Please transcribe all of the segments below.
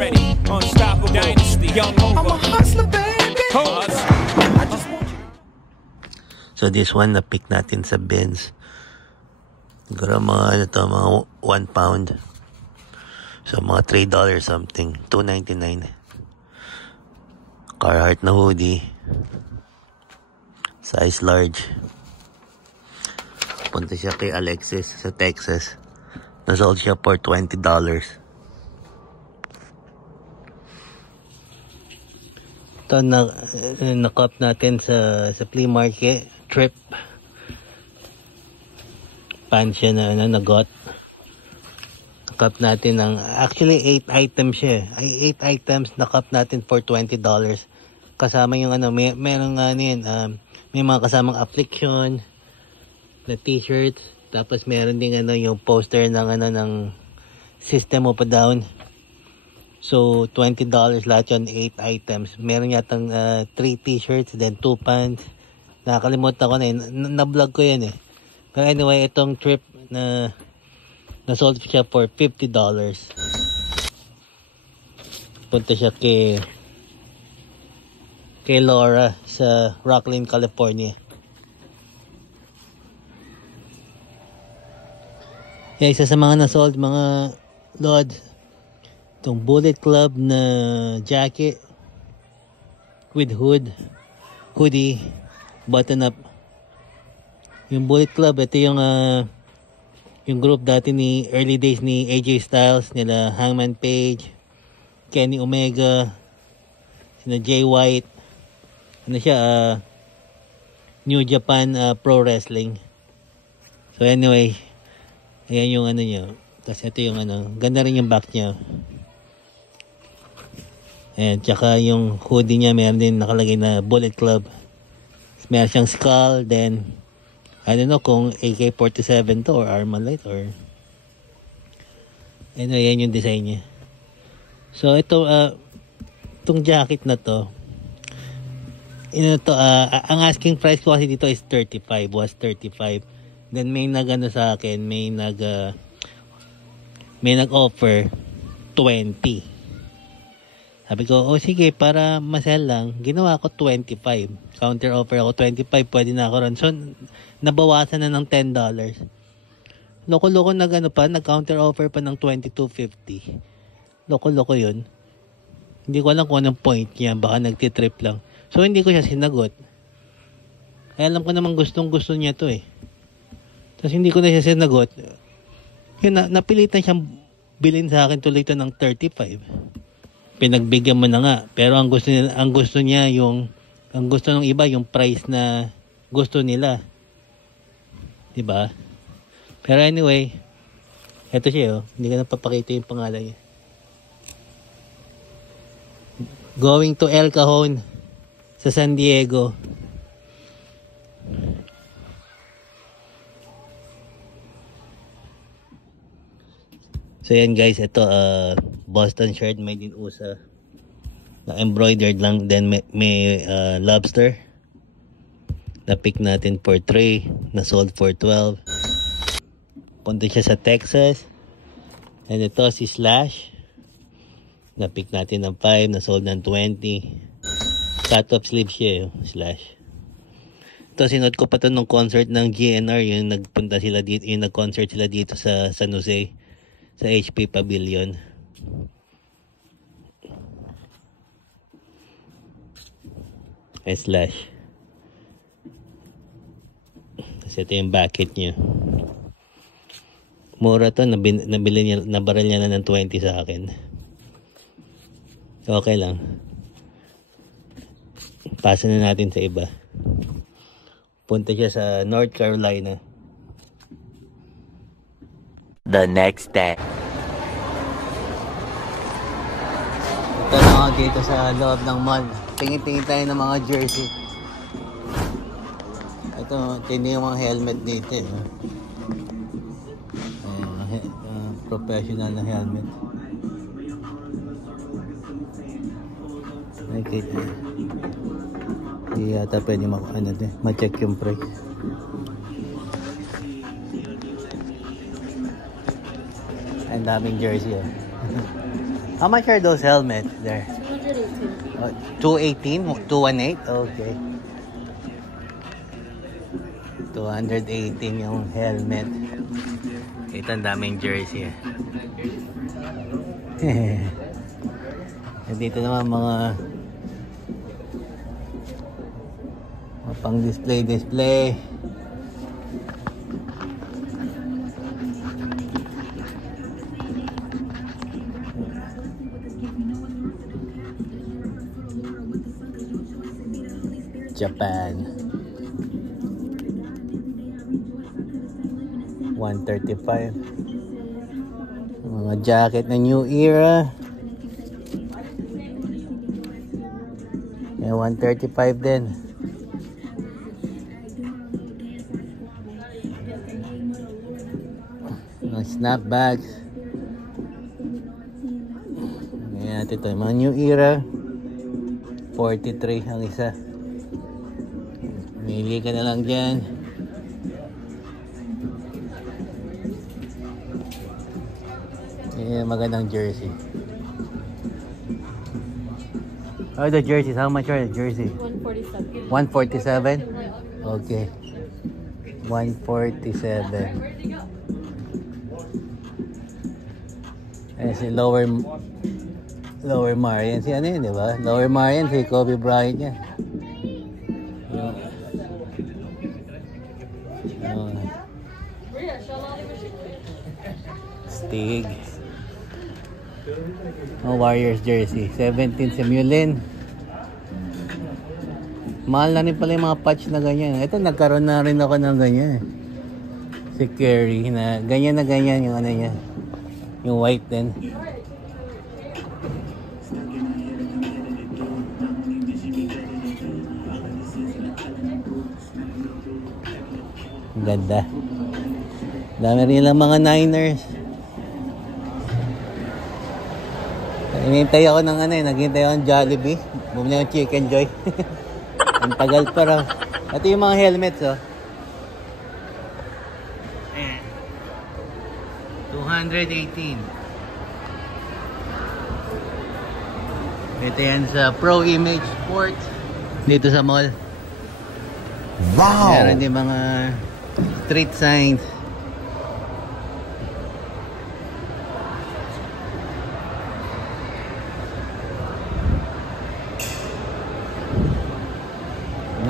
Ready, unstoppable dynasty, young over. I'm a hustler, baby. I just want you. So this one na pick natin sa bins. Siguro mga mga 1 pound. So mga $3 something, $2.99. Carhartt na hoodie. Size large. Punta siya kay Alexis sa Texas. Nasold siya for $20. Ito na-cup natin sa flea market. Trip. Pan siya na got. Cup natin ng actually 8 items siya. Ay 8 items na cup natin for $20. Kasama yung merong may mga kasamang affliction na t-shirts, tapos meron ding yung poster ng ng System of a Down. So $20 lahat yun, 8 items. Meron yatang 3 t-shirts, then 2 pants. Nakakalimutan ko na vlog ko yan But anyway, itong trip na nasold siya for $50. Punta siya kay Laura sa Rocklin, California. Yeah, isa sa mga nasold, mga lods, itong Bullet Club na jacket with hoodie, button up. Yung Bullet Club, ito yung group dati ni early days ni AJ Styles, nila Hangman Page, Kenny Omega, sina Jay White. New Japan Pro Wrestling. So anyway, ayan yung niya. Kasi ito yung ganda rin yung back niya. And tsaka yung hoodie niya, meron din nakalagay na Bullet Club. Meron siyang skull, then I don't know kung AK-47 to or Armalite or anyway, yan yung design niya. So ito, itong jacket na to, ang asking price ko kasi dito is 35, was 35. Then may sa akin, may nag-offer 20. Sabi ko, sige, para masel lang, ginawa ko 25. Counter offer ako 25, pwede na ako ron. So, nabawasan na ng $10. Loko-loko nag-counter offer pa ng $22.50. Loko-loko yun. Hindi ko alam kung anong point niya, baka nagtitrip lang. So, hindi ko siya sinagot. Kaya alam ko naman gustong-gusto niya to Tapos hindi ko na siya sinagot. Yun, napilitan siyang bilhin sa akin tuloy ito ng 35. Pinagbigyan mo na nga. Pero ang gusto niya ang gusto ng iba, yung price na gusto nila. Diba? Pero anyway, eto siya Hindi ko na papakita yung pangalan niya. Going to El Cajon sa San Diego. So yan guys, ito Boston shirt made in USA. Na embroidered lang, then may lobster. Na pick natin for 3, na sold for 12. Punta siya sa Texas. And ito si Slash. Na pick natin ng 5, na sold ng 20. Cut off sleeve siya Slash. Ito sinod ko pa to nung concert ng GNR, yung nag-concert sila dito sa San Jose, sa HP Pavilion. Slash. Kasi ito yung bucket niya. Mura to, nabaril niya na ng 20 sa akin. Okay lang. Pasa na natin sa iba. Punta siya sa North Carolina. The next day. Ito na ako dito sa loob ng mall. Tingin-tingin tayo ng mga jersey. Ito, tindi yung mga helmet dito professional na helmet. Nakikita. Hindi yata pwede ma-check yung price. Ang daming jersey How much are those helmets there? 218. 218? Okay. 218 yung helmet. Ito ang daming jersey. Dito naman mga pang display. Japan. 135. Mga jacket na New Era. May 135 din. Mga snapbacks. Ayan natin ito. Mga New Era. 43 ang isa. Pili ka na lang dyan. Ayan, magandang jersey. Oh, the jerseys. How much are the jersey? 147. 147? Okay. 147. Eh, si Lower Marian. Si ano yun, di ba? Lower Marian, si Kobe Bryant yan. Stig. Oh, Warriors jersey. 17 si Mulin. Mahal na rin pala yung mga patch na ganyan. Ito, nagkaroon na rin ako ng ganyan. Si Curry na ganyan yung ano niya. Yung white din. Ganda. Dami rin lang mga Niners. Hinihintay ako ng naghihintay ako ng Jollibee. Bumili ako Chicken Joy. Ang tagal pa raw. Ito yung mga helmets, oh. Ayan. 218. Ito yan sa Pro Image Sports. Dito sa mall. Wow! Meron din mga street signs.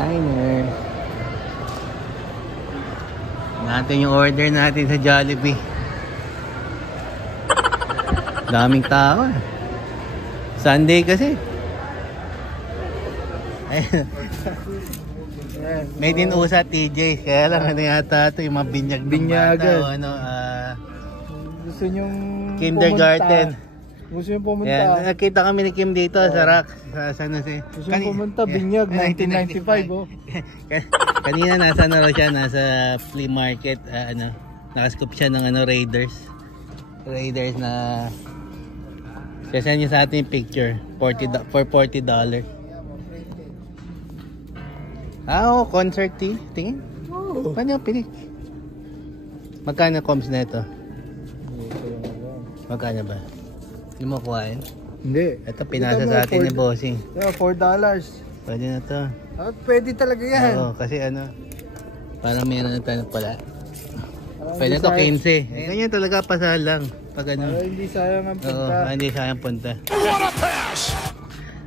Niners. Natin yung order natin sa Jollibee. Daming tao. Sunday kasi. Made in USA TJ. Kaya lang ano yata ito yung mga Binyagan. Gusto nyong kindergarten. Gusto nyong pumunta. Yan, nakita kami ni Kim dito sa Rock, sa San Jose. Gusto nyong pumunta, Binyag, 1995, oh. Kanina nasa nasa flea market, nakascoop siya ng Raiders na sasend niya sa atin yung picture for $40. Concert tea. Tingin. Paano yung pinik? Magkano coms na ito? Magkano ba? Hindi mo kuhain? Hindi. Ito pinasa sa atin ni Bossing. $4. Pwede na to. Pwede talaga yan. Oo, kasi parang meron na tayo pala. Pwede to 15. Ganyan talaga pasal lang. Pag Para hindi sayang ang punta. Oo, hindi sayang punta.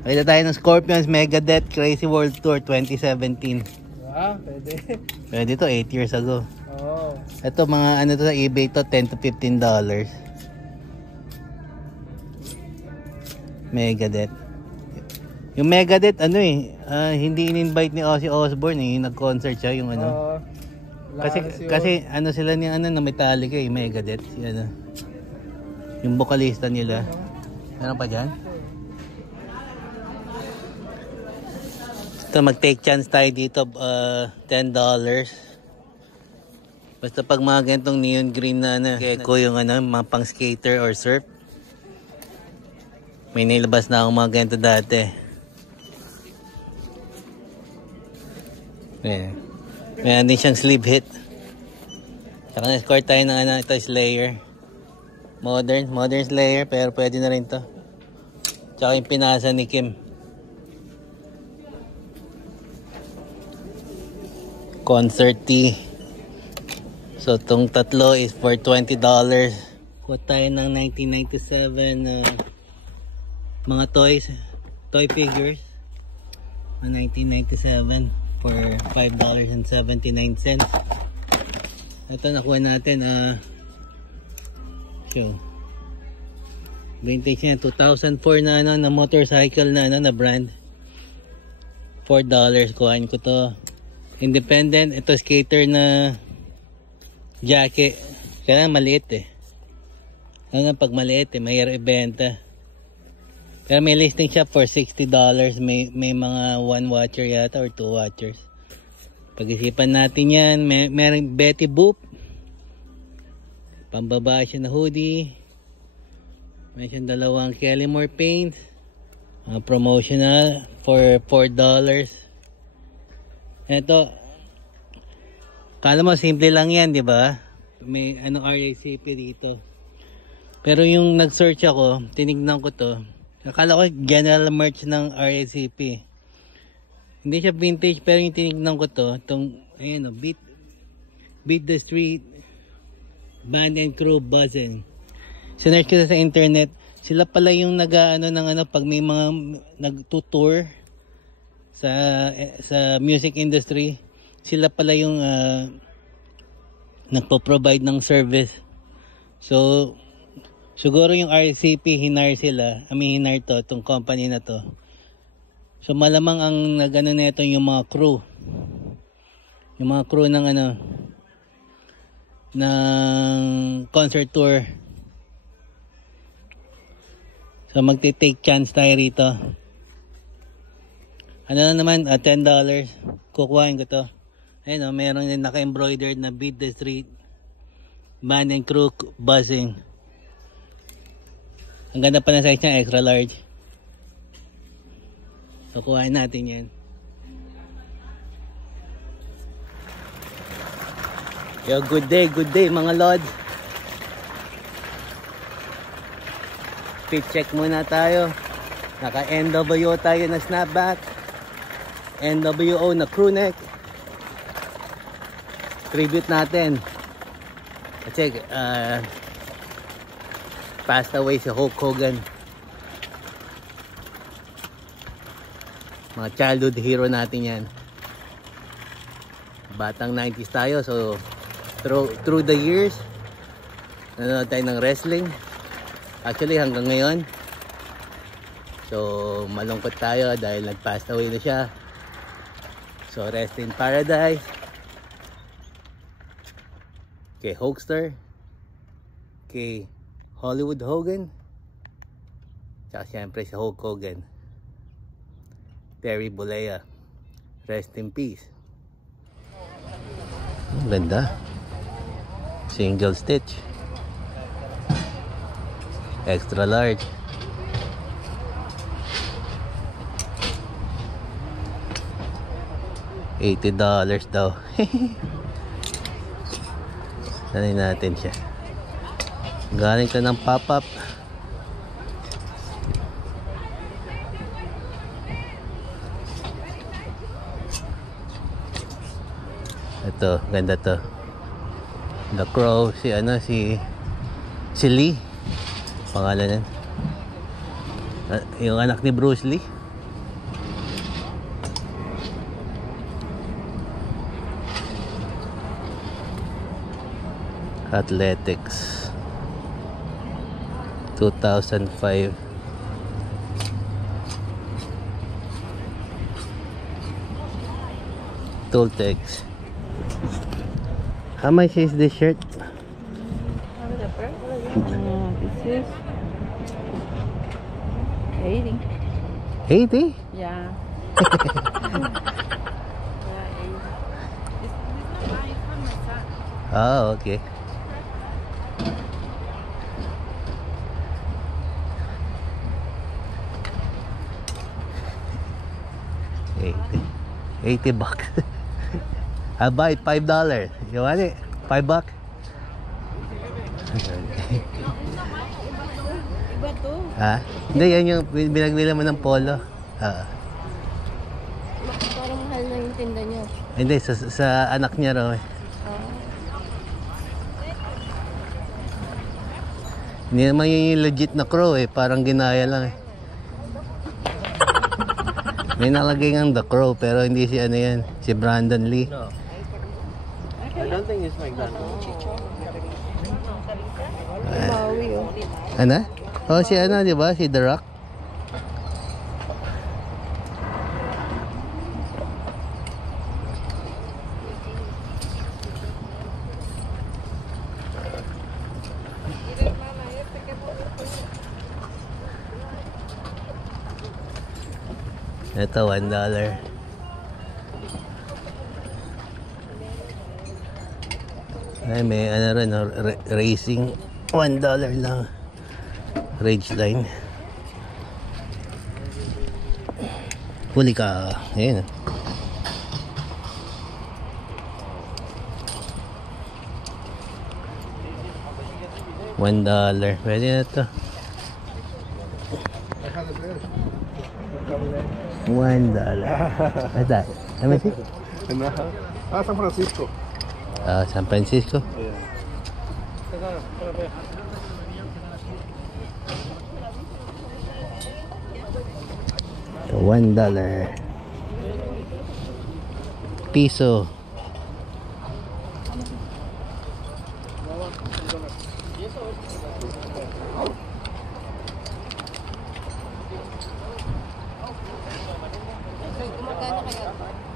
Pakita tayo ng Scorpions Megadeth Crazy World Tour 2017. Pwede. Pwede to 8 years ago. Oo. Ito mga to sa eBay to $10 to $15. Megadeth. Yung Megadeth hindi in-invite ni Ozzy Osbourne yung nag-concert siya yung kasi sila ni na Metallica Megadeth yung vocalista nila. Meron pa dyan? Ito mag-take chance tayo dito $10. Basta pag mga ganitong neon green na gecko yung mga pang skater or surf. May nilabas na akong mga ganito dati. Meron din siyang sleeve hit. Saka na-score tayo ng ito Slayer. Modern Slayer pero pwede na rin to. Tsaka yung pinasa ni Kim. Concert tea. So, itong tatlo is for $20. Kuha tayo ng 1997 mga toys. Toy figures. Na 1997 for $5.79. Ito nakuha natin. So, vintage niya. 2004 na, na motorcycle na, na brand. $4. Kuhaan ko to. Independent. Ito skater na jacket. Kaya maliit eh. Kaya pag maliit eh, mahirap ibenta. Pero may listing siya for $60. May mga 1 watcher yata or 2 watchers. Pag-isipan natin yan. Merong Betty Boop. Pambabae siya na hoodie. May siyang dalawang Kelly-Moore paints. Promotional for $4. Ito. Kala mo simple lang yan, di ba? May RACP dito. Pero yung nag-search ako, tinignan ko to. Akala ko general merch ng RACP. Hindi siya vintage, pero yung tinignan ko to, itong, ayan o, Beat the Street, Band and Crew Buzzin'. Sinerch ko sa internet, sila pala yung pag may mga nag-tour sa music industry, sila pala yung nagpo-provide ng service. So, siguro yung RCP hinar sila, hinar to, itong company na to. So malamang ang nagano nito yung mga crew. Yung mga crew ng ng concert tour. So magti-take chance tayo rito. Na naman, $10. Kukuhain ko to. Ayun o, meron din naka-embroidered na Beat the Street, Band and Crew Buzzing'. Ang ganda pa na size niya, extra large. So, kuhain natin yan. Yo, good day mga lods. Fit check muna tayo. Naka NWO tayo na snapback. NWO na crew neck. Tribute natin. Kasi, passed away si Hulk Hogan. Mga childhood hero natin yan. Batang 90s tayo, so through the years nanonood tayo ng wrestling. Actually hanggang ngayon. So malungkot tayo dahil nag-passed away na siya. So rest in paradise kay Hulkster, kay Hollywood Hogan, tsaka syempre si Hulk Hogan. Terry Bollea, rest in peace. Ang ganda. Single stitch. Extra large. $80 daw. Sanay natin siya. Galing ka ng pop-up. Ito, ganda to. The Crow, si Lee. Pangalan yan. Yung anak ni Bruce Lee. Athletics 2005. Tultex. How much is this shirt? This is 80. 80? Yeah. Oh, okay. $80. I'll buy it $5. You want it? $5? Iba to. Ha? Hindi, yan yung binagbili mo ng polo. Parang mahal na yung tinda niya. Hindi, sa anak niya raw eh. Hindi naman yun yung legit na crow eh. Parang ginaya lang eh. May nalagay ng The Crow pero hindi si ano yan. Si Brandon Lee. No. I don't think it's like that. Maui oh. Ano? Oh, si ano, di ba? Si The Rock. Ito, $1. Ay, may ano rin, no? Racing. $1 lang. Rage line. Huli ka. Ayan. $1. Pwede na ito. $1. What's that? Let me see. San Francisco. San Francisco. $1. Piso.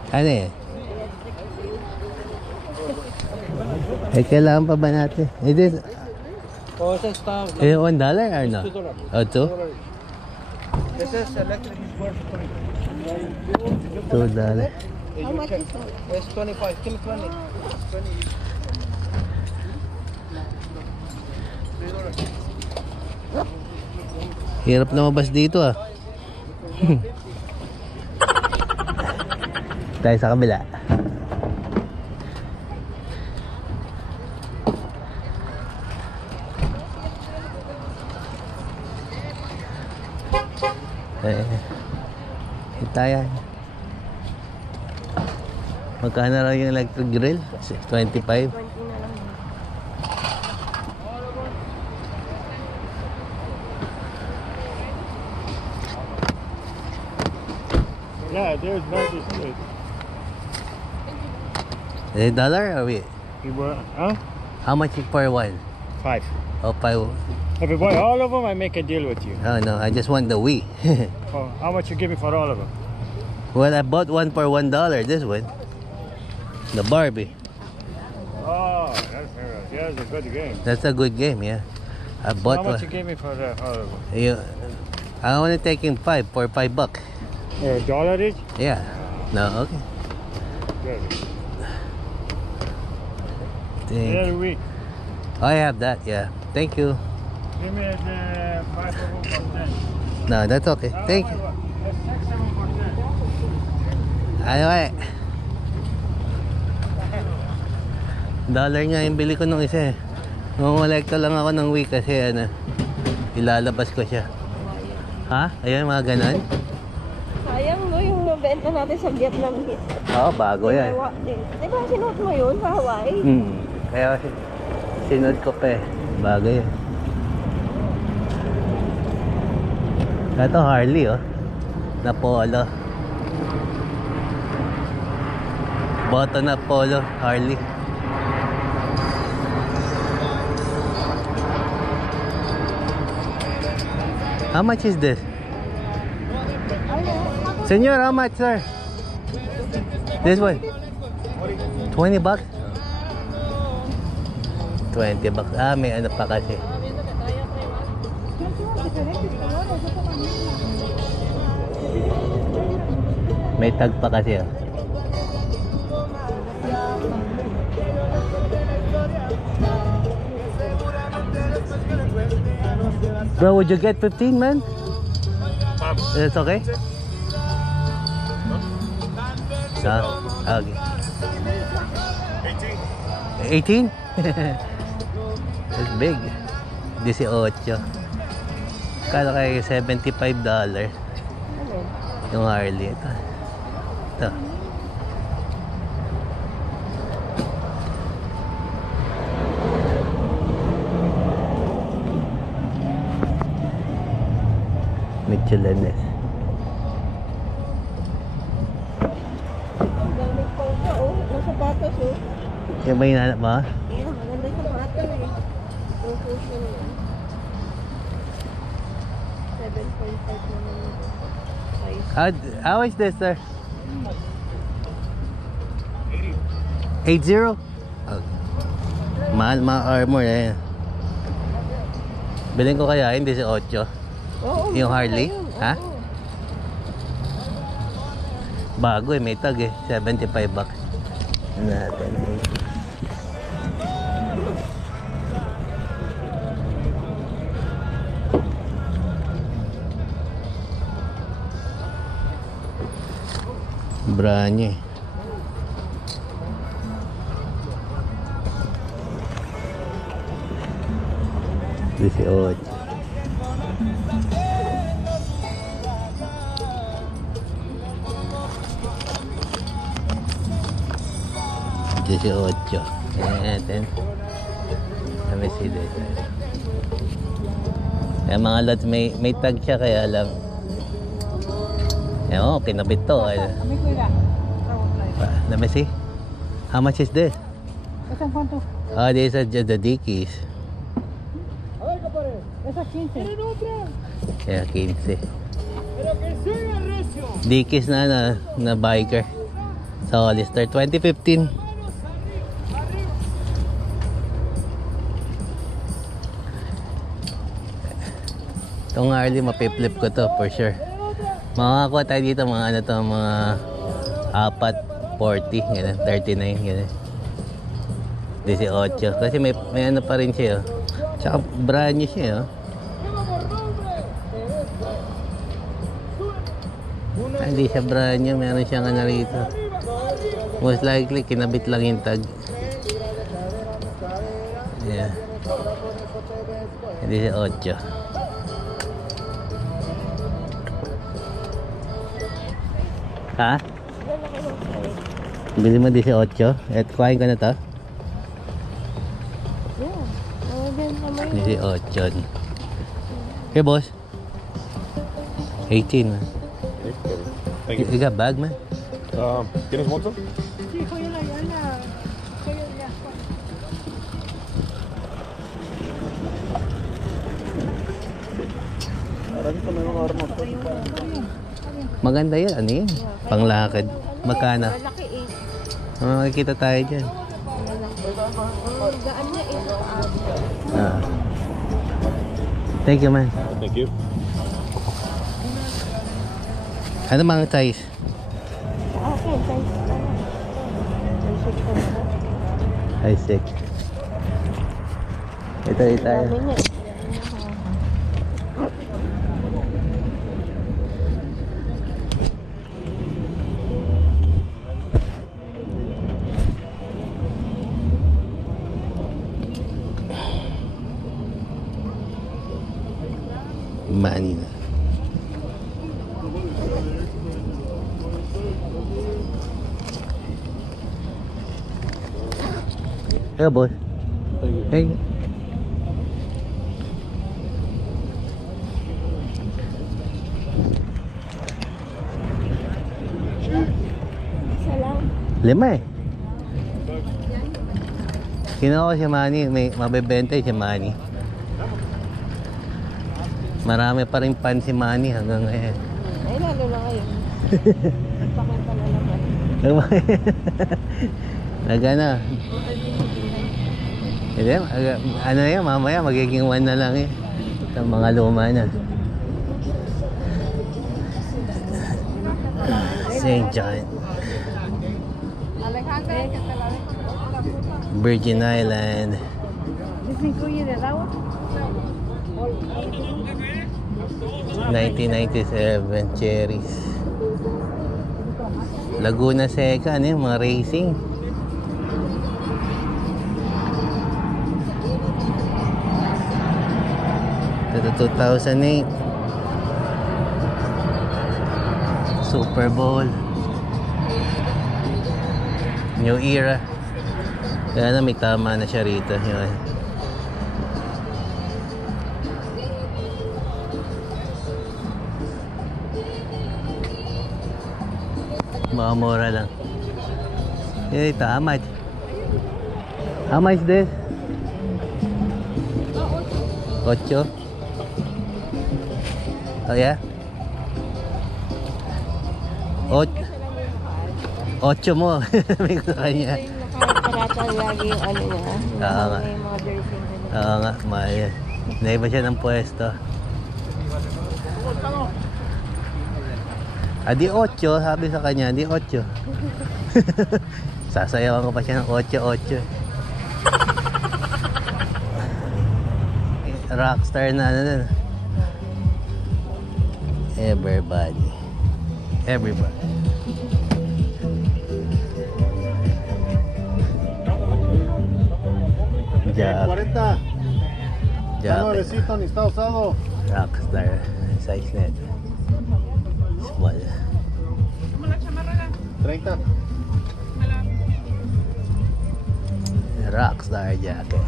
Ano eh? Kailangan pa ba natin? Is Oh, ese está. $1 or no? $2. Oh, $2? Ese es electric is worth $20. $2. How much is that? It's 25. Give me 20. 20. Hirap na mabas dito ah. Tayo sa kabila. Tayo. Magkano raw yung electric grill? 25. Yeah, there's no dispute. Is it $1 or we? Huh? How much for one? 5. Oh, 5. If you buy all of them, I make a deal with you. Oh no, I just want the Wii. Oh, how much you give me for all of them? Well, I bought one for $1. This one, the Barbie. Oh, that's a good game. That's a good game, yeah. I bought How much one. you give me for all of them? I only taking 5 for $5. $1 each? Yeah. No, okay. Good. Thank Every week. I have that, yeah. Thank you. Give me the 5 of them for 10. No, that's okay. Thank you. 6, 7 for 10. Ano eh? $1 nga yung bili ko nung isa eh. Nangolekta lang ako ng week kasi ano, ilalabas ko siya. Ha? Ayan, mga ganon. Sayang no, yung nabenta natin sa Vietnamese. Oo, bago yan. Di ba sinuot mo yun sa Hawaii? Kaya sinod ko pa eh. Bago yan. Ito Harley oh. Na polo. Boto na polo, Harley. How much is this? Senor, how much, sir? This one? $20? $20. Ah, may ano pa kasi. May tag pa kasi oh. Bro, would you get 15, man? Is it okay? No? Okay. 18? 18? Big. 18. Kala kayo $75. Yung Harley. Ito. Ito. Michelanes. Gamit ko pa, oh. Ang sapatos, oh. Yung ba hinanap mo? Yeah, maganda yung sapatos, eh. Yung cushion niya. 7.5 naman yung size. How is this, sir? 80? Oh. Mahal, mga armor eh. Bilhin ko kaya, hindi 18. Oo, Yung maganda Harley? yun, Ha? oo. Bago eh, may tag eh. $75. Ano natin? Brand new. $18. Tingnan natin. Let me see this. Kaya mga lods, may tag siya kaya lang. Eh, oh, kinabit to. Let me see. How much is this? Oh, these are just the Dickies. Yeah, 15. Dickies na biker. Sa Hollister, 2015. Itong Harley, mapiflip ko to for sure. Makakakuha tayo dito mga ano to, mga 40, ganun, 39, ganun. 18. Kasi may ano pa rin siya, oh. Tsaka brand new siya, oh. Hindi siya brand new, meron siyang ano rito. Most likely, kinabit lang yung tag. Yeah. Hindi siya 8. Ha? Bili mo 18? At kuhain ka na to? Yeah. Mga ganyan kamay. 18. Okay, boss. 18, man. Thank You got bag, man? ¿Tienes moto? Maganda yan. Ano yan? Panglakad. Magkano? Malaki, eh. Makikita tayo dyan. Gaan niya, eh. Ah. Thank you, man. Thank you. Ano mga size? Okay, size. Size 6. Ito tayo. Dami niya. Money na. Hey, boy. Hey. Salam. 5 eh. Kinuha ko si Manny. May mabebenta si Manny. Marami pa rin pan si Manny hanggang ngayon. Ay, lalo na ngayon. Nagpakanta na naman. Nagana. Hindi, ano yan, mamaya magiging 1 na lang eh. Sa mga luma na. St. John. Virgin Island. 1997 cherries. Laguna Seca, ano yung mga racing. Ito 2008 Super Bowl, New Era. Kaya na may tama na siya rito. Yun. Mga mura lang. Ito, how much? How much this? 8? Oh yeah? 8 mo. Sabi ko sa kanya. Nakakalatan lagi yung ano niya. Oo nga. Yung mga jersey niya. Oo nga, mahal yan. Naiba siya ng pwesto. Di 8, sabi sa kanya, di 8. Sasayawan ko pa siya ng 8. Rockstar na ano nun. Everybody. Jack. 40. Jack. Nuevecito, ni está usado. Rockstar. Size net. Small. 30. Rockstar jacket.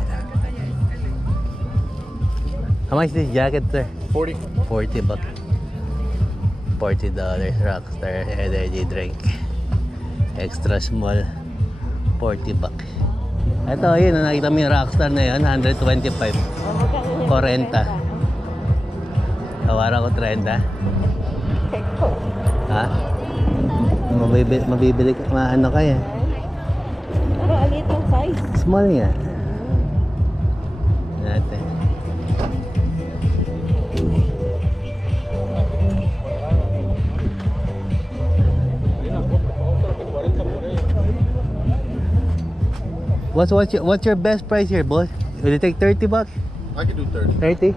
How much is this jacket, sir? 40. 40 bucks. $40 Rockstar energy drink. Extra small. 40 bucks. Ito, yun. Nakita mo yung Rockstar na yun. 125. 40. Tawaran ko 30. Ha? Mabibili ka. Maano kaya? Pero alit ang size. Small nga. Natin. What's your best price here, boss? Will you take 30 bucks? I can do 30. 30?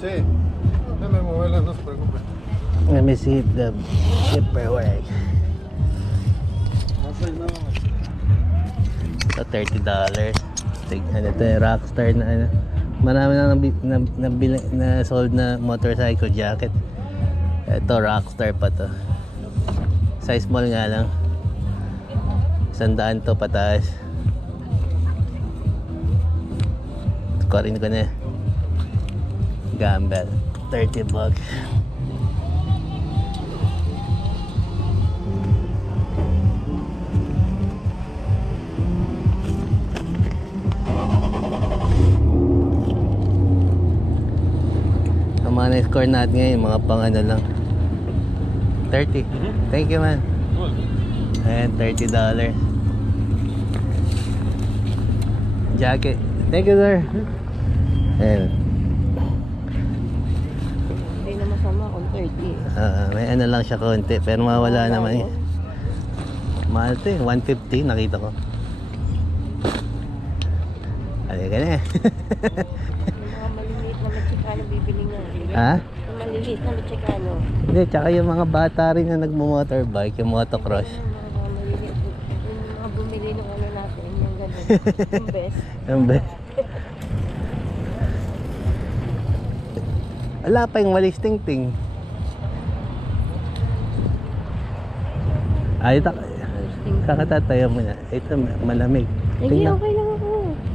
Sí. Déjame moverla, no se preocupe. Let me see the paperwork. No soy nada más. So $30. Ano ito, Rockstar na ano. Marami na sold na motorcycle jacket. Ito Rockstar pa to. Size small nga lang. 100 to pataas. Scoring ko na. Gamble. 30 bucks. Ang mga na-score natin ngayon, mga pang ano lang. 30. Thank you, man. Ayan, $30. Jacket. Thank you, sir. Ayan. Hindi na masama kung 30. May ano lang siya konti, pero mawala naman yun. Mahal ito eh, 150 nakita ko. Halika na. Yung mga maliliit na Mexicano bibili nga. Ha? Yung maliliit na Mexicano. Hindi, tsaka yung mga bata rin na nagmo-motorbike, yung motocross. Yung mga maliliit. Yung mga bumili ng ano natin. Yung gano'n. Yung best. Yung best. Wala pa yung walis ting-ting. Ay, kakatatayo mo na. Ito, malamig. Hindi, okay lang ako.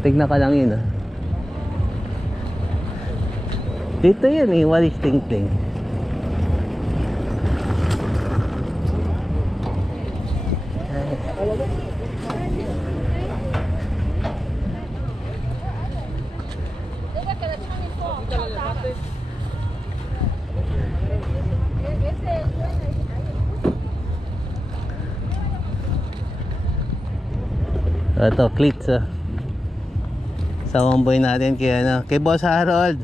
Tignan ka lang yun, oh. Dito yun, eh, walis ting-ting. Ito, cleats, oh. Sa homeboy natin kay Boss Harold.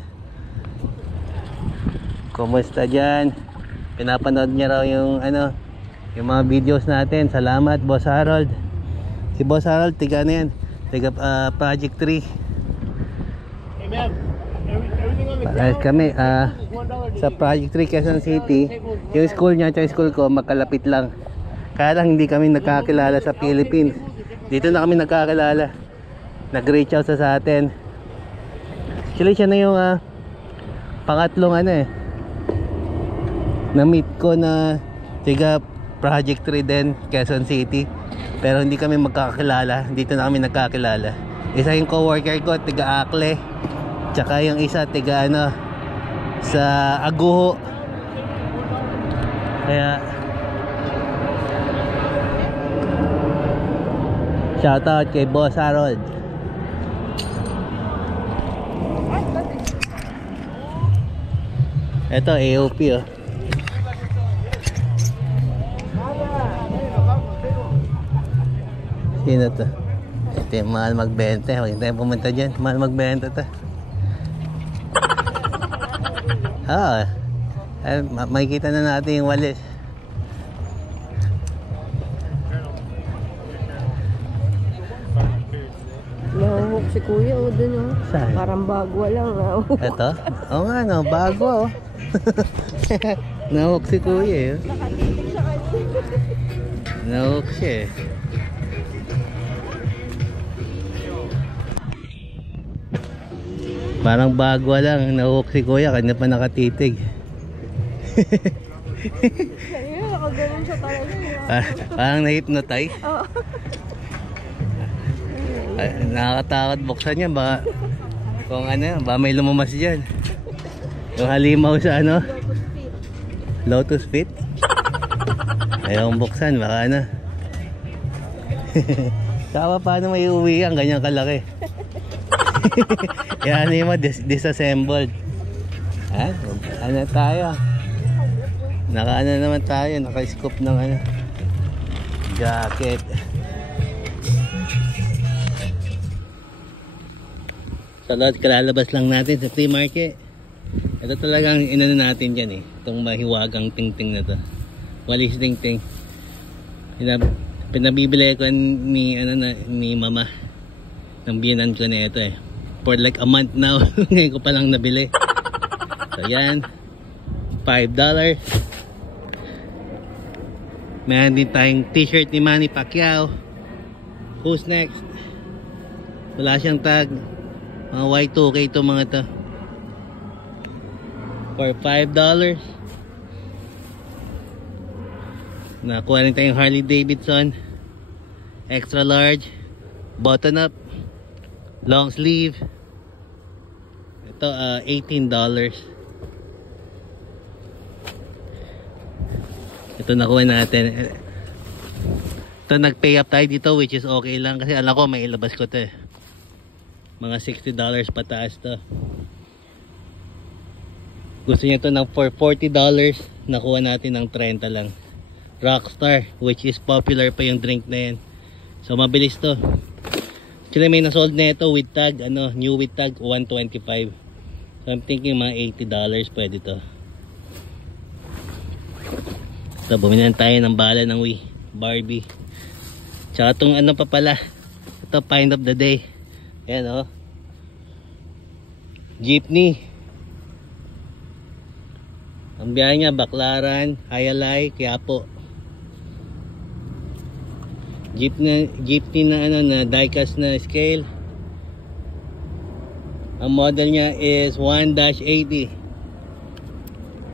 Kumusta dyan? Pinapanood niya raw yung yung mga videos natin. Salamat, Boss Harold. Si Boss Harold, tiga na yan. Tiga Project 3. Ayos kami sa Project 3 Quezon City. Yung school niya at yung school ko magkalapit lang. Kaya lang hindi kami nagkakilala sa Philippines. Dito na kami nagkakilala. Nag-reach out sa atin. Actually siya na yung pangatlong ano eh, na-meet ko na tiga Project 3 din, Quezon City. Pero hindi kami magkakilala, dito na kami nagkakilala. Isa yung coworker ko, tiga Akle. Tsaka yung isa, tiga ano, sa Aguho. Kaya shoutout kay Boss Harold. Ito AOP oh. Sino to? Ito yung mahal magbenta. Huwag tayo pumunta dyan. Mahal magbenta to. Makikita na natin yung walis. Nahukok si kuya o dun o. Saan? Parang bago lang. Ito? Oo nga no, bago oh. Nahukok si kuya eh. Nakatitig siya kasi. Nahukok siya eh. Parang bago lang, nahukok si kuya, kanya pa nakatitig. Ayun, nakaganon siya talaga. Parang na-hypnotize. Oo. Nakakatakot buksan niya, baka kung ano, baka may lumamas dyan. Yung halimaw sa ano, Lotus Fit. Ayaw buksan, baka ano. Saka paano may uwi yan, ganyan kalaki. Yan mo, disassembled. Ha? Ano tayo? Naka-ano naman tayo, naka-scoop ng ano, jacket. So Lord, kalalabas lang natin sa flea market. Ito talagang inano natin dyan eh, itong mahiwagang ting-ting na to. Walis ting-ting. Pinabibili ko ni, ano, ni mama ng biyanan ko na ito eh, for like a month now. Ngayon ko pa lang nabili. So yan, $5. Meron din tayong t-shirt ni Manny Pacquiao. Who's next? Wala siyang tag. Mga Y2K ito mga to. For $5. Nakuha rin tayong Harley Davidson extra large button up long sleeve. Ito $18. Ito nakuha natin. Ito nag-pay up tayo dito, which is okay lang kasi alam ko may ilabas ko to eh. Mga $60 pataas to. Gusto niya to ng for $40, nakuha natin ng 30 lang. Rockstar, which is popular pa yung drink na yan. So mabilis to. Actually may nasold na ito with tag, ano, new with tag, $125. So I'm thinking mga $80 pwede to. So bumili tayo ng bala ng Barbie. Tsaka itong ano pa pala, ito find of the day. Ayan oh, jeepney. Ang biyahe niya Baclaran, Hayalay, Quiapo. Jeepney na ano, na diecast na scale. Ang model niya is 1-80.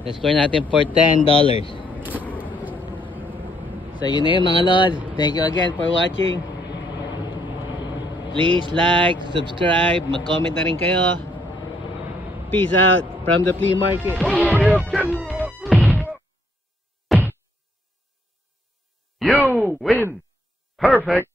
Score natin for $10. So yun na yun mga lord. Thank you again for watching. Please like, subscribe, mag-comment na rin kayo. Peace out from the flea market. You win. Perfect.